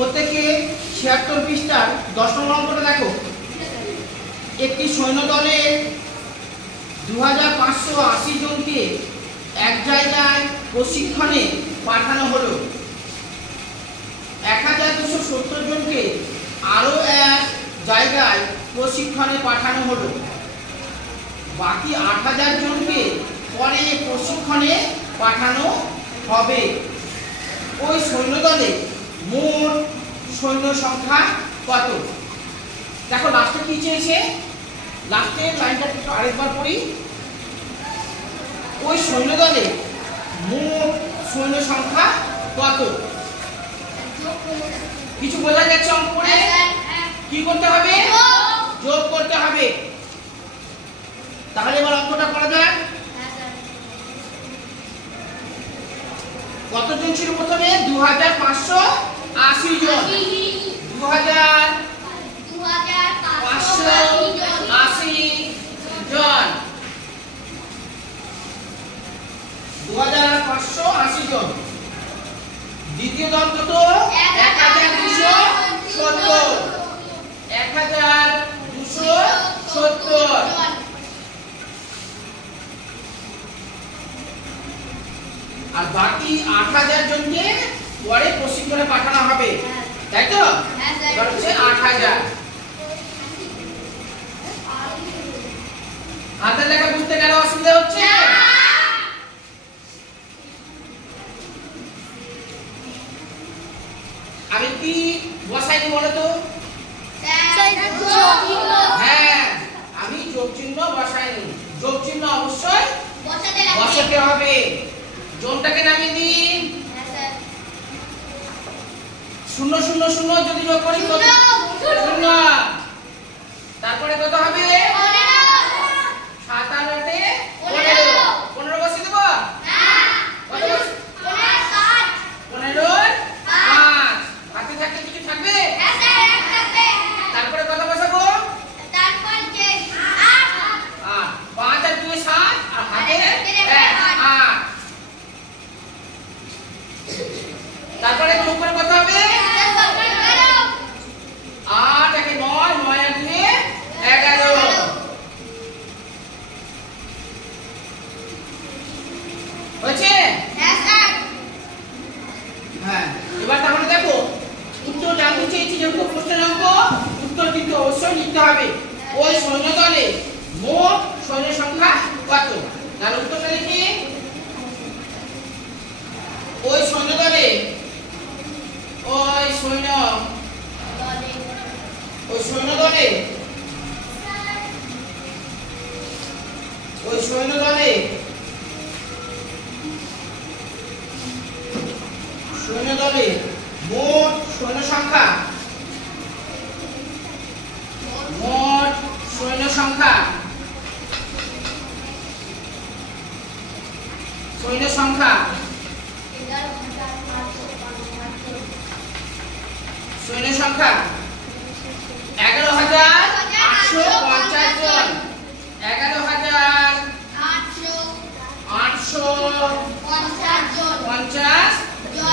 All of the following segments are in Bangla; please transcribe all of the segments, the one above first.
প্রত্যেকে ৭৬ পৃষ্ঠার ১০ নম্বর অঙ্কটা দেখো। একটি সৈন্যদলের ২৫৮০ জনকে এক জায়গায় প্রশিক্ষণে পাঠানো হলো। ১২৭০ জনকে আরও এক জায়গায় প্রশিক্ষণে পাঠানো হলো। বাকি ৮০০০ জনকে পরে প্রশিক্ষণে পাঠানো হবে। ওই সৈন্যদলে মোট সৈন্য সংখ্যা কত? দেখো লাস্টে কি চেয়েছে, লাস্টের লাইনটা একটু আরেকবার পড়ি। ওই সৈন্যদলে মোট সৈন্য সংখ্যা কত? কিছু বোঝা যাচ্ছে অঙ্ক করে? কি করতে হবে? যোগ করতে হবে। তাহলে এবার অঙ্কটা করা যাক। কতজন ছিল প্রথমে? ২৫৮০ জন। ২৫৮০ জন। ২৫৮০ জন। দ্বিতীয় দল কত? ১২৭০। ১২৭০। আর বাকি ৮০০০ জনকে পরে প্রশিক্ষণে পাঠানো হবে, তাই তো? এবার হচ্ছে ৮০০০। হাতের লেখা বুঝতে কেন অসুবিধা হচ্ছে? আমি কি বসাইনি বলো তো? হ্যাঁ, আমি যোগ চিহ্ন বসাইনি। যোগ চিহ্ন অবশ্যই বসাতে হবে। জনটাকে নামিয়ে দিন। ০০০ যদি যোগ করি কত? ০। তারপরে কত হবে? ৭ আর ৮ ১৫। ১৫ বসিয়ে দেব? কত? ১৫ ৫। হাতে থাকতে কিছু থাকবে? তারপরে কত বসাবো? ৮। ৫ আর ২ ৭ আর হাতে ৮। তারপরে যোগ করে কত হবে? ৮ একে ৯, ৯ আর ২ ১১। হয়েছে? হ্যাঁ, এবার তাহলে দেখো উত্তর জানতে চেয়েছি, যেহেতু প্রশ্নের অঙ্ক, উত্তর কিন্তু অবশ্যই লিখতে হবে। ওই সৈন্যদলে মোট সৈন্য সংখ্যা কত? তাহলে উত্তরটা লিখি। ওই সৈন্যদলে ওই সৈন্যদলে মোট সৈন্য সংখ্যা সৈন্য সংখ্যা ১১৮৫০ জন। ১১৮৫০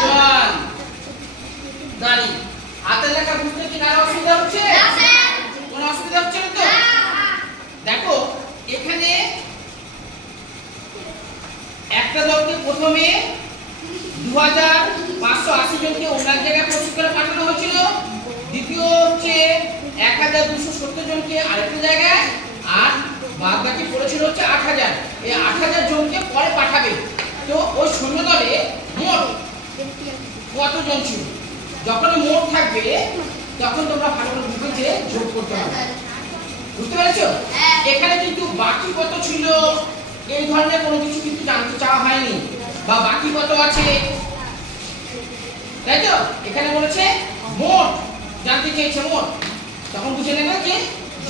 জন দাঁড়ি। হাতের লেখা বুঝতে কি কারো অসুবিধা হচ্ছে? কোনো অসুবিধা হচ্ছে না তো? দেখো এখানে একটা দলকে প্রথমে ২৫৮০ জনকে অন্য এক জায়গায় প্রশিক্ষণে পাঠানো হয়েছিল। দ্বিতীয় হচ্ছে ১২৭০ জনকে আরেকটা জায়গায়, আর বাদ বাকি পড়েছিল হচ্ছে ৮০০০। এই ৮০০০ জনকে পরে পাঠাবে। তো ওই সৈন্যদলে মোট কতজন ছিল? যখন মোট থাকবে তখন তোমরা ভালো করে বুঝে যোগ করতে হবে। বুঝতে পেরেছো? এখানে কিন্তু বাকি কত ছিল এই ধরনের কোনো কিছু কিন্তু জানতে চাওয়া হয়নি, বা বাকি কত আছে, তাই তো? এখানে বলেছে মোট জানতে চেয়েছে মোট, তখন বুঝে নেবে যে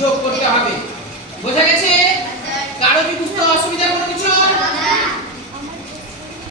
যোগ করতে হবে। বোঝা গেছে? কারো কি বুঝতে অসুবিধা কোনো কিছু?